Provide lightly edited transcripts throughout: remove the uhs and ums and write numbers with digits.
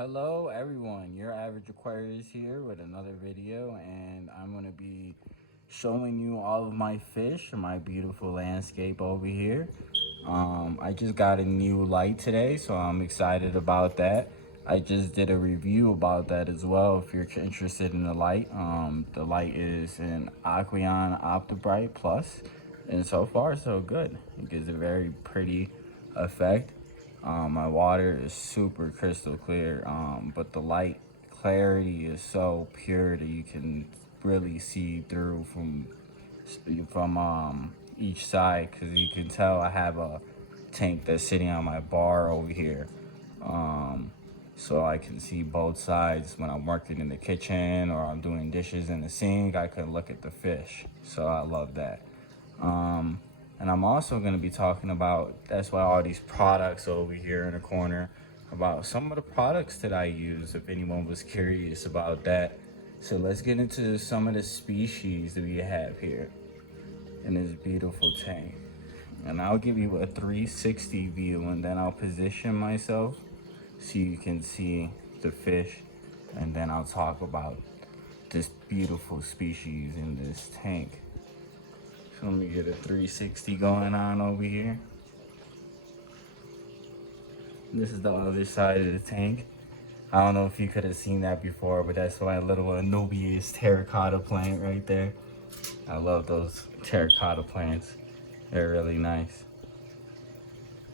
Hello everyone, your average Aquarius here with another video, and I'm going to be showing you all of my fish and my beautiful landscape over here. I just got a new light today, so I'm excited about that. I just did a review about that as well if you're interested in the light. The light is an Aquarium Bright Plus, and so far so good. It gives a very pretty effect. My water is super crystal clear, but the light clarity is so pure that you can really see through from each side, because you can tell I have a tank that's sitting on my bar over here. So I can see both sides when I'm working in the kitchen or I'm doing dishes in the sink. I can look at the fish, so I love that. And I'm also going to be talking about, that's why all these products over here in the corner, about some of the products that I use, if anyone was curious about that. So let's get into some of the species that we have here in this beautiful tank. And I'll give you a 360 view, and then I'll position myself so you can see the fish, and then I'll talk about this beautiful species in this tank. So let me get a 360 going on over here. This is the other side of the tank. I don't know if you could have seen that before, but that's my little Anubias terracotta plant right there. I love those terracotta plants. They're really nice.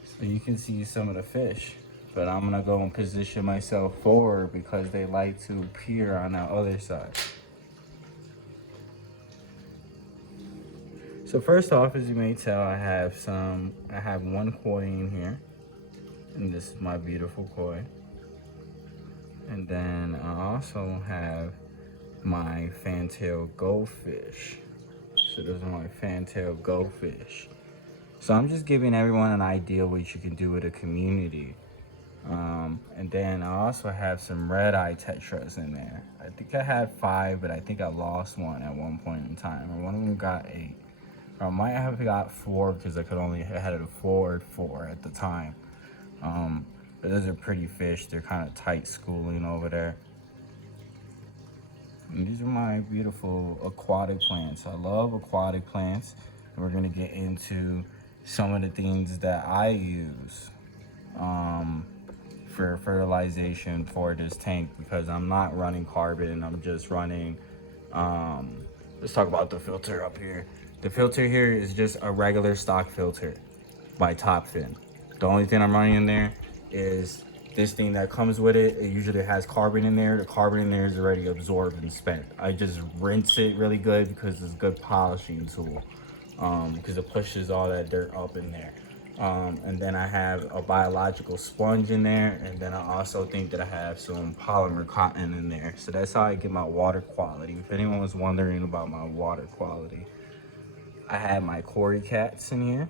So you can see some of the fish, but I'm gonna go and position myself forward because they like to appear on the other side. So first off, as you may tell, I have one koi in here, and this is my beautiful koi. And then I also have my fantail goldfish. So those are my fantail goldfish. So I'm just giving everyone an idea what you can do with a community. And then I also have some red-eye tetras in there. I think I had 5, but I think I lost one at one point in time, or one of them got 8. I might have got 4 because I had it afford 4 at the time. But those are pretty fish. They're kind of tight schooling over there. And these are my beautiful aquatic plants. I love aquatic plants. And we're gonna get into some of the things that I use for fertilization for this tank, because I'm not running carbon. I'm just running, let's talk about the filter up here. The filter here is just a regular stock filter by Topfin. The only thing I'm running in there is this thing that comes with it. It usually has carbon in there. The carbon in there is already absorbed and spent. I just rinse it really good because it's a good polishing tool, because it pushes all that dirt up in there. And then I have a biological sponge in there, and then I also think that I have some polymer cotton in there. So that's how I get my water quality. If anyone was wondering about my water quality, I have my cory cats in here.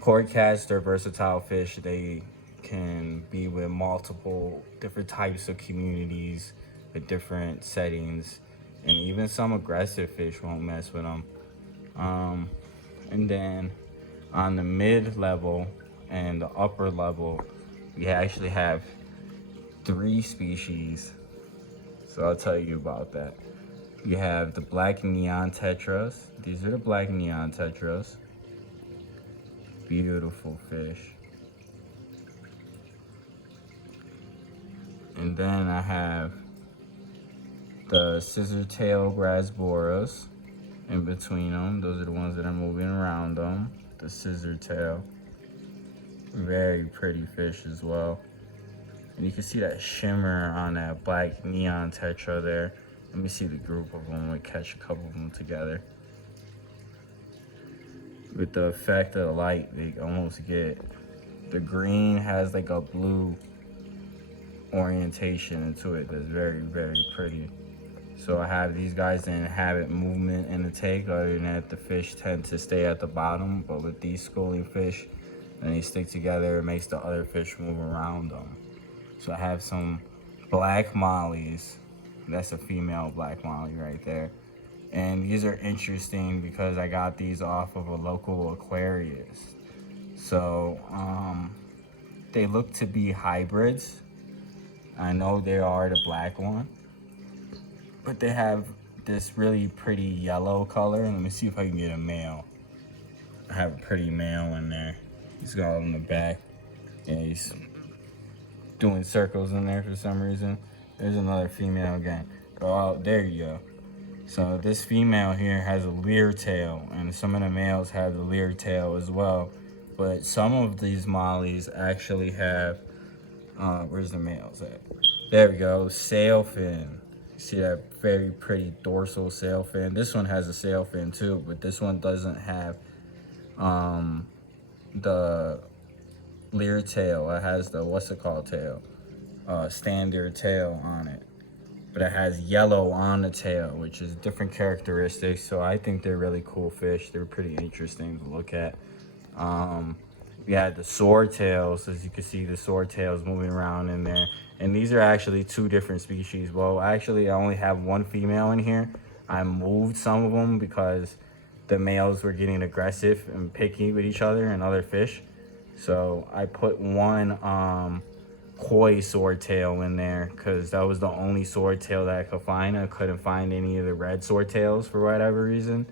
Cory cats, they're versatile fish. They can be with multiple different types of communities with different settings, and even some aggressive fish won't mess with them. And then on the mid level and the upper level, we actually have 3 species. So I'll tell you about that. You have the black neon tetras. These are the black neon tetras. Beautiful fish. And then I have the scissor tail grasboras in between them. Those are the ones that are moving around them. The scissor tail. Very pretty fish as well. And you can see that shimmer on that black neon tetra there. Let me see the group of them. We'll catch a couple of them together. With the effect of the light, they almost get, the green has like a blue orientation into it that's very, very pretty. So I have these guys that inhabit movement in the tank. Other than that, the fish tend to stay at the bottom, but with these schooling fish, and they stick together, it makes the other fish move around them. So I have some black mollies. That's a female black molly right there. And these are interesting because I got these off of a local aquarius. So they look to be hybrids. I know they are the black one, but they have this really pretty yellow color. Let me see if I can get a male. I have a pretty male in there. He's got on the back. Yeah, he's doing circles in there for some reason. There's another female again. Go out, there you go. So this female here has a leer tail, and some of the males have the leer tail as well. But some of these mollies actually have, where's the males at? There we go, sail fin. You see that very pretty dorsal sail fin? This one has a sail fin too, but this one doesn't have the leer tail. It has the, what's it called, tail? Standard tail on it. But it has yellow on the tail, which is different characteristics. So I think they're really cool fish. They're pretty interesting to look at. We had the swordtails, as you can see, the swordtails moving around in there. And these are actually two different species. Well, actually, I only have one female in here. I moved some of them because the males were getting aggressive and picky with each other and other fish. So I put one koi swordtail in there because that was the only swordtail that I could find. I couldn't find any of the red swordtails for whatever reason.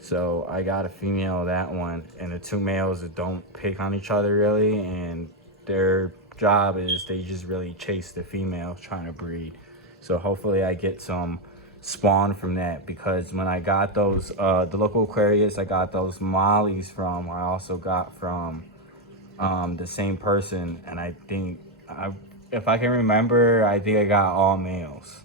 So I got a female of that one, and the two males that don't pick on each other really, and their job is they just really chase the females trying to breed. So hopefully I get some spawn from that, because when I got those, the local Aquarius I got those mollies from, I also got from the same person, and I think, if I can remember, I think I got all males.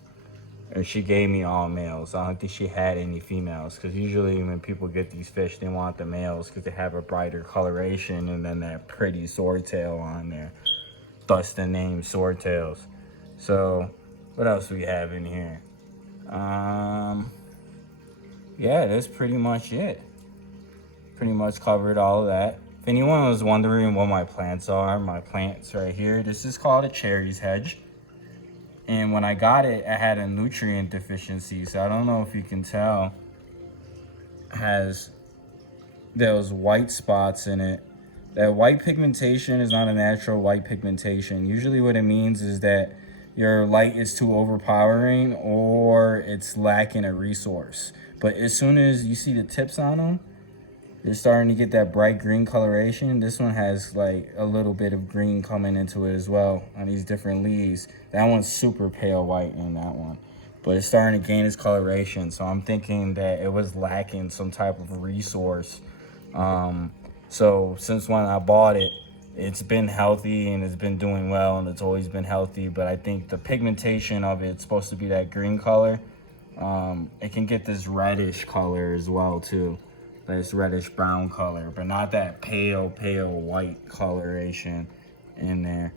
Or she gave me all males. I don't think she had any females, because usually when people get these fish, they want the males because they have a brighter coloration and then that pretty swordtail on there. Thus the name swordtails. So what else we have in here? Yeah, that's pretty much it. Pretty much covered all of that. If anyone was wondering what my plants are, my plants right here, this is called a cherries hedge. And when I got it, I had a nutrient deficiency. So I don't know if you can tell, it has those white spots in it. That white pigmentation is not a natural white pigmentation. Usually what it means is that your light is too overpowering or it's lacking a resource. But as soon as you see the tips on them, you're starting to get that bright green coloration. This one has like a little bit of green coming into it as well on these different leaves. That one's super pale white in that one, but it's starting to gain its coloration. So I'm thinking that it was lacking some type of resource. So since when I bought it, it's been healthy and it's been doing well, and it's always been healthy. But I think the pigmentation of it's supposed to be that green color. It can get this reddish color as well too. This reddish brown color, but not that pale white coloration in there.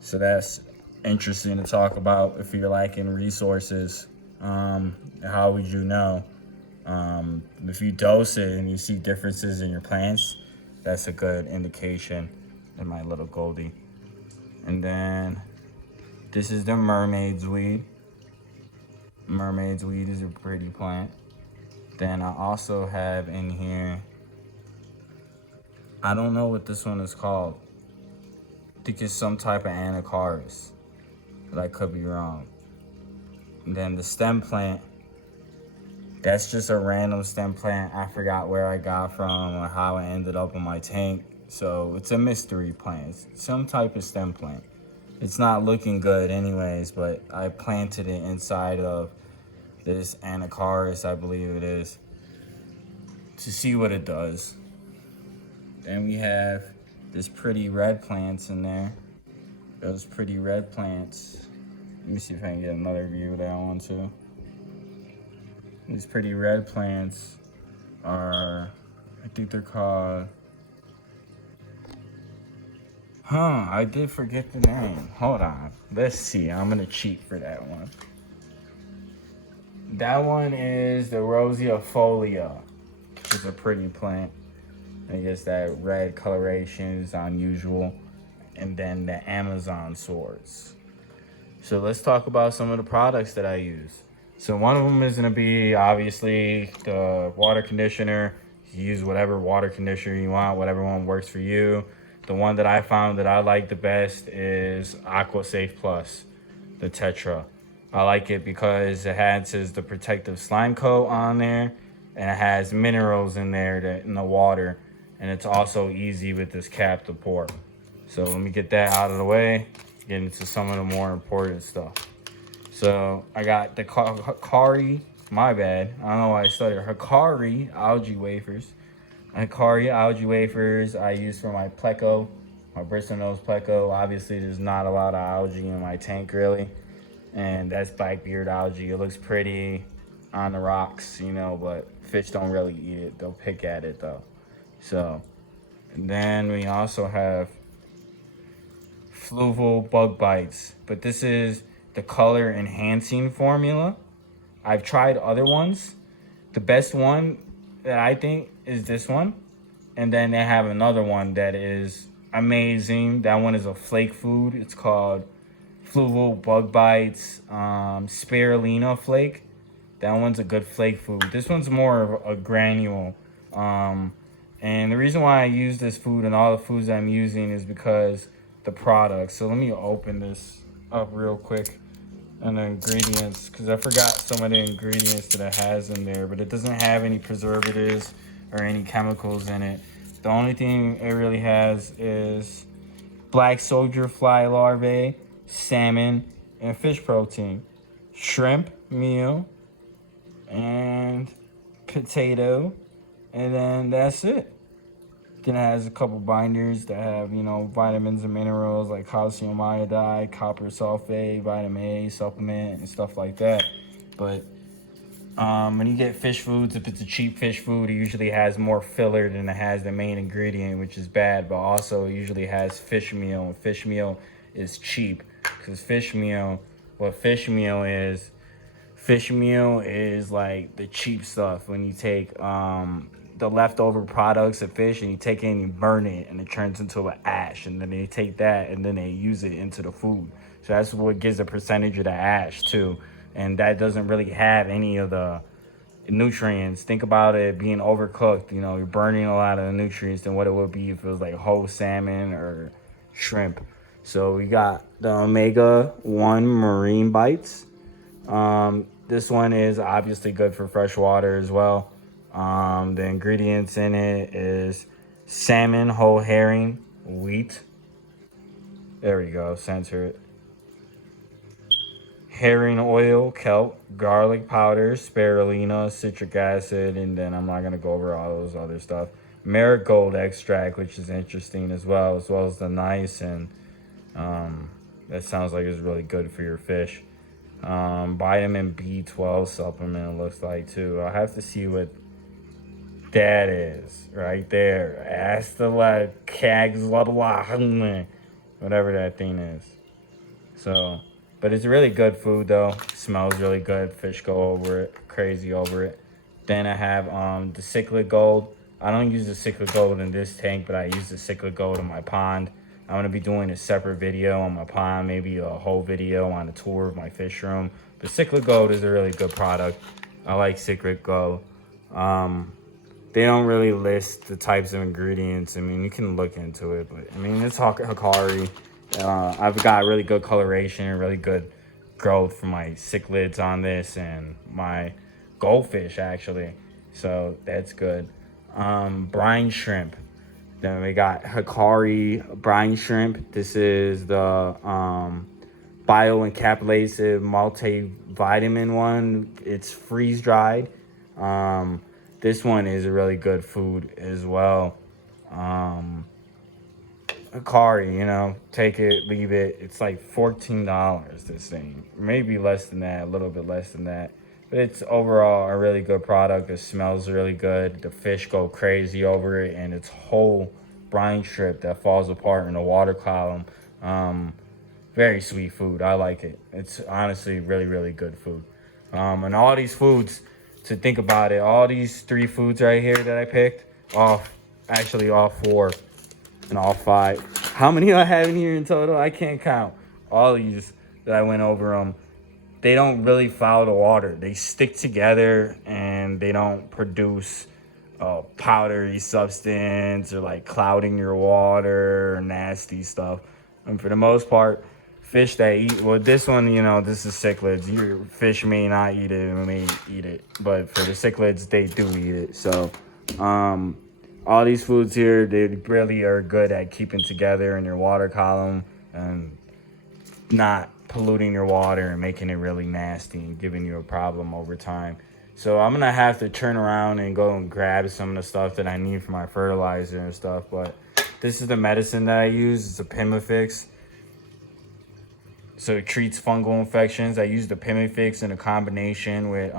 So that's interesting to talk about. If you're lacking resources, how would you know? If you dose it and you see differences in your plants, that's a good indication. In my little Goldie. And then this is the mermaid's weed. Mermaid's weed is a pretty plant. Then I also have in here, I don't know what this one is called. I think it's some type of anacaris, but I could be wrong. And then the stem plant, that's just a random stem plant I forgot where I got from or how it ended up in my tank. So it's a mystery plant. It's some type of stem plant. It's not looking good anyways, but I planted it inside of this anacaris, I believe it is, to see what it does. Then we have this pretty red plants in there. Those pretty red plants. Let me see if I can get another view of that one too. These pretty red plants are, I think they're called, I did forget the name. Hold on, let's see, I'm gonna cheat for that one. That one is the Roseafolia, which is a pretty plant. I guess that red coloration is unusual. And then the Amazon swords. So let's talk about some of the products that I use. So one of them is gonna be obviously the water conditioner. You use whatever water conditioner you want, whatever one works for you. The one that I found that I like the best is Aqua Safe Plus, the Tetra. I like it because it has the protective slime coat on there, and it has minerals in there that in the water, and it's also easy with this cap to pour. So let me get that out of the way, get into some of the more important stuff. So I got the Hikari, my bad, I don't know why I stuttered, Hikari algae wafers. Aquarium algae wafers I use for my pleco, my bristle nose pleco. Obviously, there's not a lot of algae in my tank really, and that's blackbeard algae. It looks pretty on the rocks, you know, but fish don't really eat it. They'll pick at it though. So, and then we also have fluval bug bites, but this is the color enhancing formula. I've tried other ones. The best one that I think is this one. And then they have another one that is amazing. That one is a flake food. It's called Fluval Bug Bites Spirulina Flake. That one's a good flake food. This one's more of a granule. And the reason why I use this food and all the foods I'm using is because the products. So let me open this up real quick. And the ingredients, because I forgot some of the ingredients that it has in there, but it doesn't have any preservatives or any chemicals in it. The only thing it really has is black soldier fly larvae, salmon, and fish protein, shrimp meal, and potato, and then that's it. Then it has a couple binders that have, you know, vitamins and minerals like calcium iodide, copper sulfate, vitamin A supplement, and stuff like that. But when you get fish foods, if it's a cheap fish food, it usually has more filler than it has the main ingredient, which is bad. But also, it usually has fish meal, and fish meal is cheap because fish meal is like the cheap stuff when you take the leftover products of fish and you take it and you burn it and it turns into an ash, and then they take that and then they use it into the food. So that's what gives a percentage of the ash too, and that doesn't really have any of the nutrients. Think about it being overcooked. You know, you're burning a lot of the nutrients than what it would be if it was like whole salmon or shrimp. So we got the omega-1 marine bites. This one is obviously good for fresh water as well. The ingredients in it is salmon, whole herring, wheat. There we go, censor it. Herring oil, kelp, garlic powder, spirulina, citric acid, and then I'm not going to go over all those other stuff. Marigold extract, which is interesting as well as the niacin. That sounds like it's really good for your fish. Vitamin B12 supplement, it looks like too. I'll have to see what that is right there. Ask the whatever that thing is. So, but it's really good food though. Smells really good. Fish go over it, crazy over it. Then I have the cichlid gold. I don't use the cichlid gold in this tank, but I use the cichlid gold in my pond. I'm gonna be doing a separate video on my pond, maybe a whole video on a tour of my fish room. But cichlid gold is a really good product. I like cichlid gold. They don't really list the types of ingredients. I mean, you can look into it, but I mean, it's Hikari. I've got really good coloration, really good growth for my cichlids on this and my goldfish actually. So that's good. Brine shrimp. Then we got Hikari brine shrimp. This is the bioencapsulated multivitamin one. It's freeze dried. This one is a really good food as well. Hikari, you know, take it, leave it. It's like $14 this thing. Maybe less than that, a little bit less than that. But it's overall a really good product. It smells really good. The fish go crazy over it, and it's whole brine shrimp that falls apart in the water column. Very sweet food. I like it. It's honestly really, really good food. And all these foods, to think about it, all these 3 foods right here that I picked, all 4 and all 5. How many I have in here in total? I can't count. All these that I went over them, they don't really follow the water. They stick together and they don't produce powdery substance or like clouding your water or nasty stuff. And for the most part, fish that eat, well, this one, you know, this is cichlids. Your fish may not eat it and may eat it, but for the cichlids, they do eat it. So, all these foods here, they really are good at keeping together in your water column and not polluting your water and making it really nasty and giving you a problem over time. So I'm gonna have to turn around and go and grab some of the stuff that I need for my fertilizer and stuff. But this is the medicine that I use. It's a Pimifix. So it treats fungal infections. I use the Pimifix in a combination with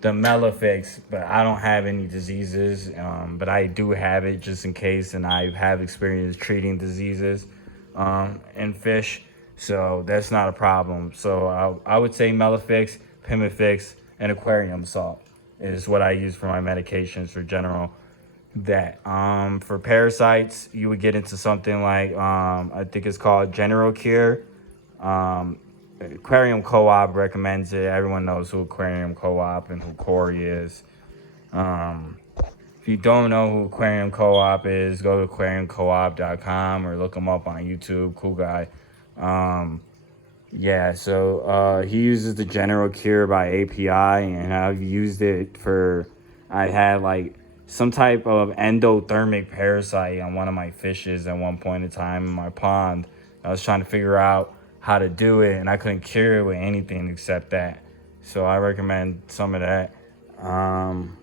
the Melifix, but I don't have any diseases. But I do have it just in case, and I have experience treating diseases in fish. So that's not a problem. So I would say Melifix, Pimifix, and aquarium salt is what I use for my medications for general. That for parasites, you would get into something like I think it's called General Cure. Aquarium Co-op recommends it. Everyone knows who Aquarium Co-op and who Corey is. If you don't know who Aquarium Co-op is, go to aquariumcoop.com or look him up on YouTube. Cool guy. Yeah, so he uses the General Cure by API, and I've used it for, I had like some type of endothermic parasite on one of my fishes at one point in time in my pond. I was trying to figure out how to do it, and I couldn't cure it with anything except that. So I recommend some of that. And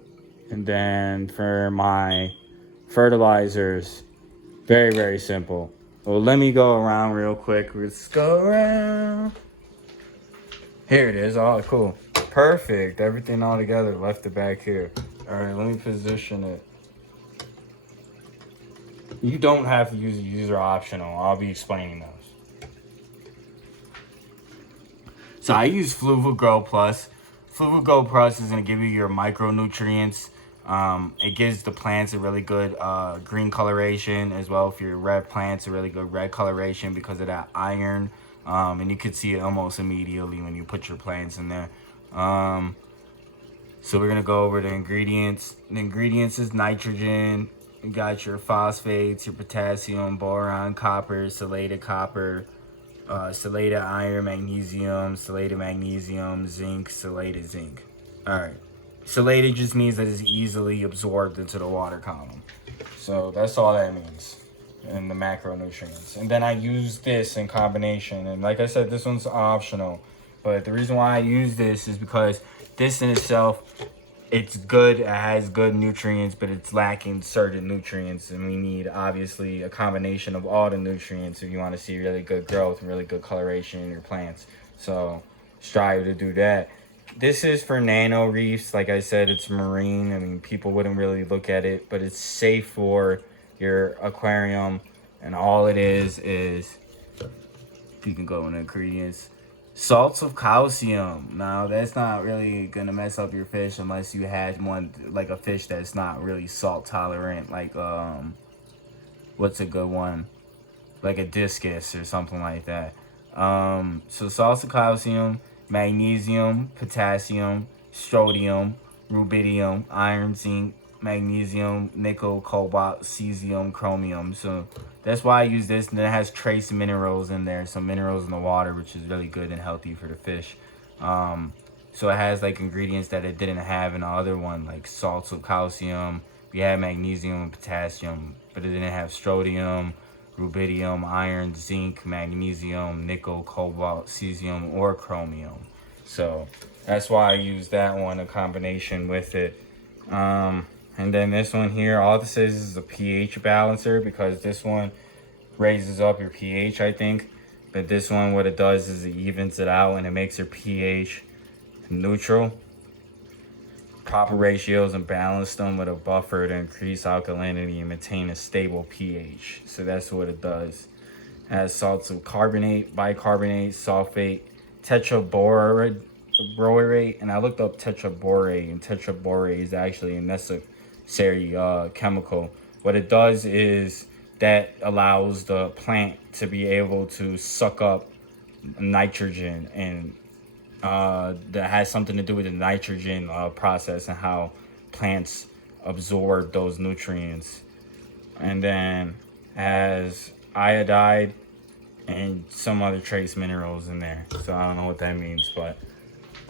then for my fertilizers, very, very simple. Well, let me go around real quick. Let's go around. Here it is. Oh, cool. Perfect. Everything all together. Left it back here. All right, let me position it. You don't have to use a user optional. I'll be explaining those. So I use Fluval Grow Plus. Fluval Grow Plus is going to give you your micronutrients. It gives the plants a really good green coloration as well. For your red plants, a really good red coloration because of that iron. And you can see it almost immediately when you put your plants in there. So we're going to go over the ingredients. The ingredients is nitrogen. You got your phosphates, your potassium, boron, copper, chelated copper, chelated iron, magnesium, chelated magnesium, zinc, chelated zinc. All right. Chelated just means that it's easily absorbed into the water column. So that's all that means in the macronutrients. And then I use this in combination. And like I said, this one's optional. But the reason why I use this is because this in itself, it's good. It has good nutrients, but it's lacking certain nutrients. And we need, obviously, a combination of all the nutrients if you want to see really good growth and really good coloration in your plants. So strive to do that. This is for nano reefs. Like I said, it's marine. I mean, people wouldn't really look at it, but it's safe for your aquarium. And all it is, if you can go in the ingredients, salts of calcium. Now, that's not really going to mess up your fish unless you had one, like a fish that's not really salt tolerant. Like, what's a good one? Like a discus or something like that. So salts of calcium, magnesium, potassium, strontium, rubidium, iron, zinc, magnesium, nickel, cobalt, cesium, chromium. So that's why I use this. And then it has trace minerals in there, some minerals in the water, which is really good and healthy for the fish. So it has like ingredients that it didn't have in the other one, like salts of calcium. We had magnesium and potassium, but it didn't have strontium, rubidium, iron, zinc, magnesium, nickel, cobalt, cesium, or chromium. So that's why I use that one in combination with it. And then this one here, all this is a pH balancer because this one raises up your pH, I think. But this one, what it does is it evens it out and it makes your pH neutral. Proper ratios and balance them with a buffer to increase alkalinity and maintain a stable pH. So that's what it does. It has salts of carbonate, bicarbonate, sulfate, tetraborate, and I looked up tetraborate, and tetraborate is actually a necessary chemical. What it does is that allows the plant to be able to suck up nitrogen, and that has something to do with the nitrogen process and how plants absorb those nutrients. And then has iodide and some other trace minerals in there. So I don't know what that means, but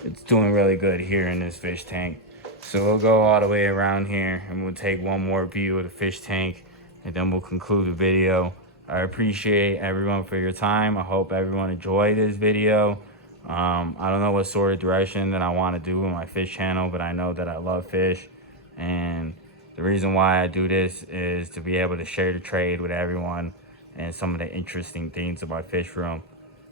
it's doing really good here in this fish tank. So we'll go all the way around here and we'll take one more view of the fish tank and then we'll conclude the video. I appreciate everyone for your time. I hope everyone enjoyed this video. I don't know what sort of direction that I want to do with my fish channel, but I know that I love fish. And the reason why I do this is to be able to share the trade with everyone and some of the interesting things about fish room.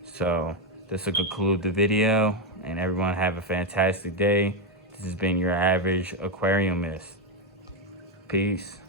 So this will conclude the video, and everyone have a fantastic day. This has been your average aquariumist. Peace.